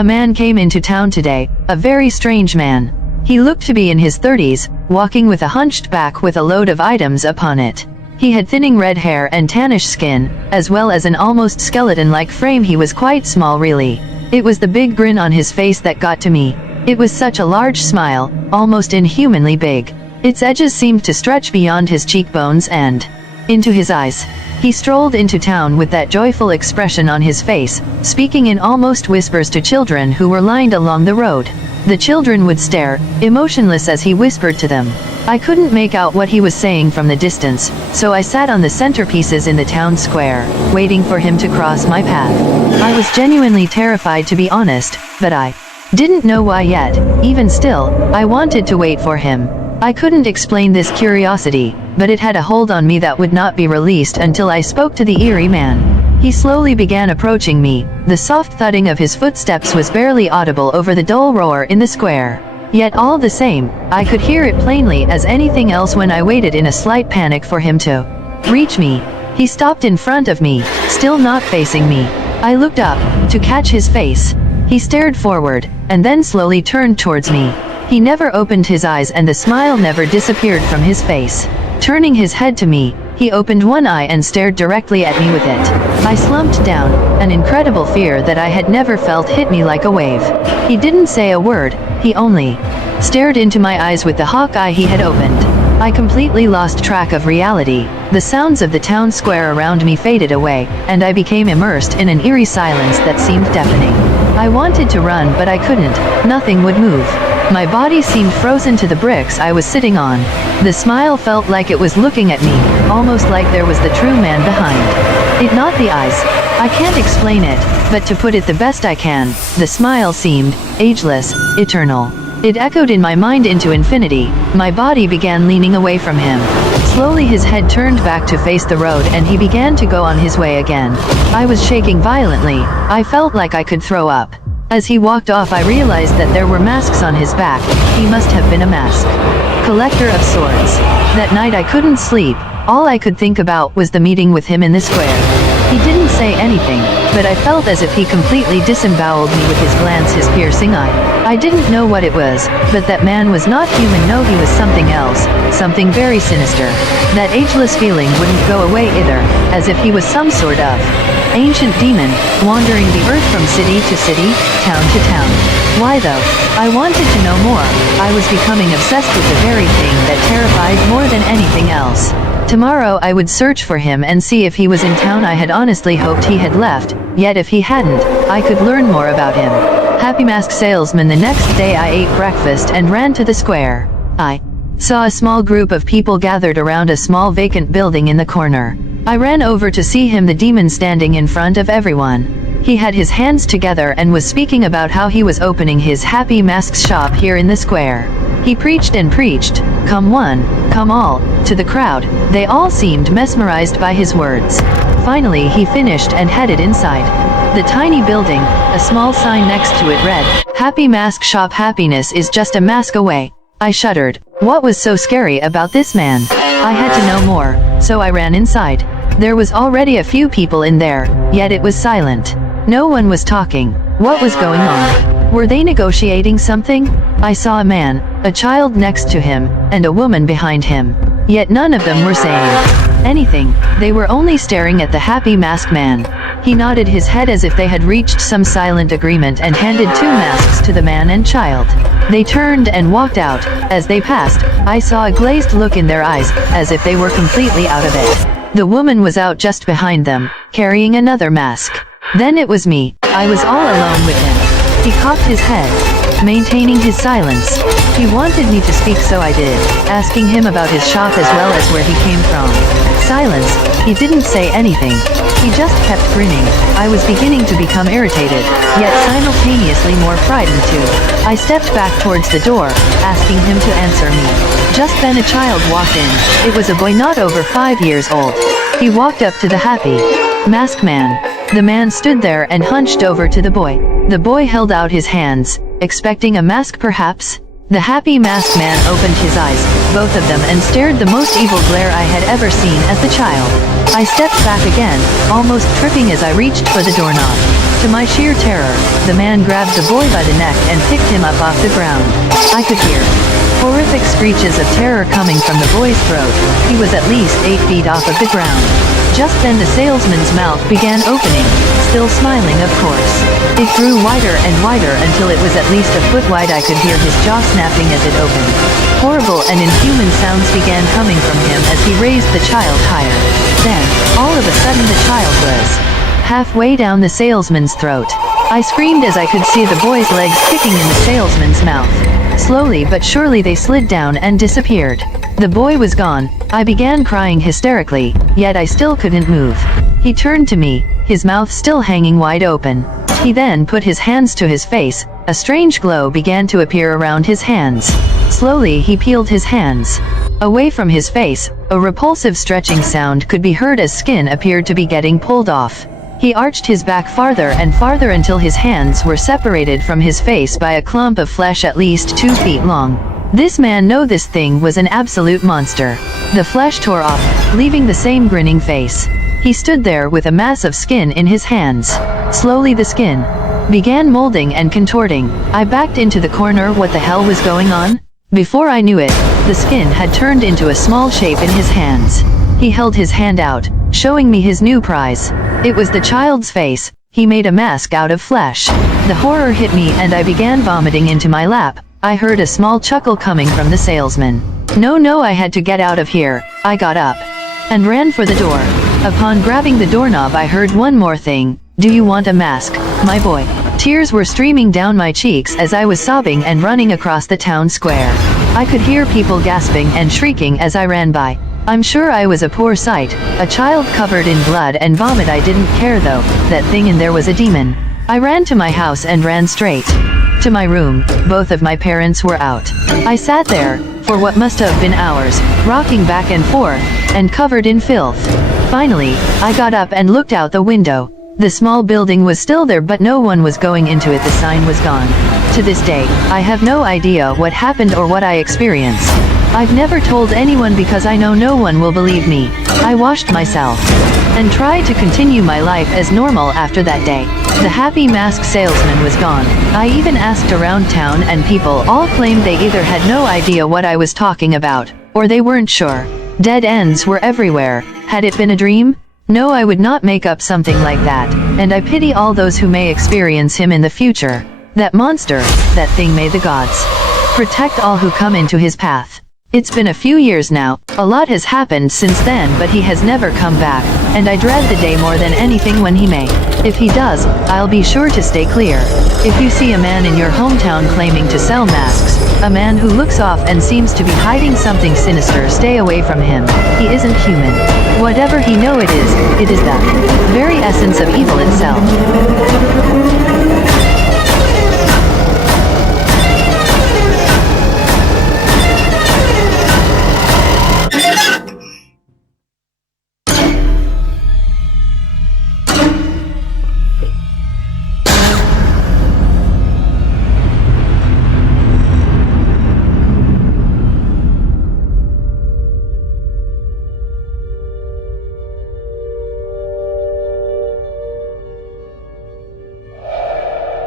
A man came into town today, a very strange man. He looked to be in his 30s, walking with a hunched back with a load of items upon it. He had thinning red hair and tannish skin, as well as an almost skeleton-like frame. He was quite small really. It was the big grin on his face that got to me. It was such a large smile, almost inhumanly big. Its edges seemed to stretch beyond his cheekbones and into his eyes. He strolled into town with that joyful expression on his face, speaking in almost whispers to children who were lined along the road. The children would stare, emotionless as he whispered to them. I couldn't make out what he was saying from the distance, so I sat on the centerpieces in the town square, waiting for him to cross my path. I was genuinely terrified, to be honest, but I didn't know why yet. Even still, I wanted to wait for him. I couldn't explain this curiosity, but it had a hold on me that would not be released until I spoke to the eerie man. He slowly began approaching me. The soft thudding of his footsteps was barely audible over the dull roar in the square. Yet all the same, I could hear it plainly as anything else when I waited in a slight panic for him to reach me. He stopped in front of me, still not facing me. I looked up, to catch his face. He stared forward, and then slowly turned towards me. He never opened his eyes and the smile never disappeared from his face. Turning his head to me, he opened one eye and stared directly at me with it. I slumped down, an incredible fear that I had never felt hit me like a wave. He didn't say a word, he only stared into my eyes with the hawk eye he had opened. I completely lost track of reality. The sounds of the town square around me faded away, and I became immersed in an eerie silence that seemed deafening. I wanted to run but I couldn't, nothing would move. My body seemed frozen to the bricks I was sitting on. The smile felt like it was looking at me, almost like there was the true man behind it, not the eyes. I can't explain it, but to put it the best I can, the smile seemed ageless, eternal. It echoed in my mind into infinity. My body began leaning away from him. Slowly his head turned back to face the road and he began to go on his way again. I was shaking violently. I felt like I could throw up. As he walked off, I realized that there were masks on his back. He must have been a mask collector of sorts. That night I couldn't sleep. All I could think about was the meeting with him in the square. He didn't say anything, but I felt as if he completely disemboweled me with his glance, his piercing eye. I didn't know what it was, but that man was not human. No, he was something else, something very sinister. That ageless feeling wouldn't go away either, as if he was some sort of ancient demon, wandering the earth from city to city, town to town. Why though? I wanted to know more. I was becoming obsessed with the very thing that terrified more than anything else. Tomorrow I would search for him and see if he was in town. I had honestly hoped he had left, yet if he hadn't, I could learn more about him. Happy mask salesman. The next day I ate breakfast and ran to the square. I saw a small group of people gathered around a small vacant building in the corner. I ran over to see him, the demon, standing in front of everyone. He had his hands together and was speaking about how he was opening his Happy Masks shop here in the square. He preached and preached, "Come one, come all," to the crowd. They all seemed mesmerized by his words. Finally he finished and headed inside the tiny building. A small sign next to it read, "Happy Mask Shop. Happiness is just a mask away." I shuddered. What was so scary about this man? I had to know more, so I ran inside. There was already a few people in there, yet it was silent. No one was talking. What was going on? Were they negotiating something? I saw a man, a child next to him, and a woman behind him. Yet none of them were saying anything. They were only staring at the Happy Mask man. He nodded his head as if they had reached some silent agreement and handed 2 masks to the man and child. They turned and walked out. As they passed, I saw a glazed look in their eyes, as if they were completely out of it. The woman was out just behind them, carrying another mask. Then it was me. I was all alone with him. He cocked his head, maintaining his silence. He wanted me to speak, so I did, asking him about his shop as well as where he came from. Silence. He didn't say anything. He just kept grinning. I was beginning to become irritated, yet simultaneously more frightened too. I stepped back towards the door, asking him to answer me. Just then a child walked in. It was a boy not over 5 years old. He walked up to the Happy Mask man. The man stood there and hunched over to the boy. The boy held out his hands, expecting a mask perhaps. The Happy Mask man opened his eyes, both of them, and stared the most evil glare I had ever seen at the child. I stepped back again, almost tripping as I reached for the doorknob. To my sheer terror, the man grabbed the boy by the neck and picked him up off the ground. I could hear horrific screeches of terror coming from the boy's throat. He was at least 8 feet off of the ground. Just then the salesman's mouth began opening, still smiling of course. It grew wider and wider until it was at least a foot wide. I could hear his jaw snapping as it opened. Horrible and inhuman sounds began coming from him as he raised the child higher. Then, all of a sudden the child was halfway down the salesman's throat. I screamed as I could see the boy's legs kicking in the salesman's mouth. Slowly but surely they slid down and disappeared. The boy was gone. I began crying hysterically, yet I still couldn't move. He turned to me, his mouth still hanging wide open. He then put his hands to his face. A strange glow began to appear around his hands. Slowly he peeled his hands away from his face. A repulsive stretching sound could be heard as skin appeared to be getting pulled off. He arched his back farther and farther until his hands were separated from his face by a clump of flesh at least 2 feet long. This man knew this thing was an absolute monster. The flesh tore off, leaving the same grinning face. He stood there with a mass of skin in his hands. Slowly the skin began molding and contorting. I backed into the corner. What the hell was going on? Before I knew it, the skin had turned into a small shape in his hands. He held his hand out, showing me his new prize. It was the child's face. He made a mask out of flesh. The horror hit me and I began vomiting into my lap. I heard a small chuckle coming from the salesman. No, I had to get out of here. I got up and ran for the door. Upon grabbing the doorknob I heard one more thing. Do you want a mask, my boy? Tears were streaming down my cheeks as I was sobbing and running across the town square. I could hear people gasping and shrieking as I ran by. I'm sure I was a poor sight, a child covered in blood and vomit. I didn't care though, that thing in there was a demon. I ran to my house and ran straight to my room. Both of my parents were out. I sat there for what must have been hours, rocking back and forth, and covered in filth. Finally, I got up and looked out the window. The small building was still there but no one was going into it. The sign was gone. To this day, I have no idea what happened or what I experienced. I've never told anyone because I know no one will believe me. I washed myself and tried to continue my life as normal after that day. The happy mask salesman was gone. I even asked around town and people all claimed they either had no idea what I was talking about, or they weren't sure. Dead ends were everywhere. Had it been a dream? No, I would not make up something like that, and I pity all those who may experience him in the future. That monster, that thing, may the gods protect all who come into his path. It's been a few years now. A lot has happened since then, but he has never come back, and I dread the day more than anything when he may. If he does, I'll be sure to stay clear. If you see a man in your hometown claiming to sell masks, a man who looks off and seems to be hiding something sinister, stay away from him. He isn't human. Whatever he know it is the very essence of evil itself.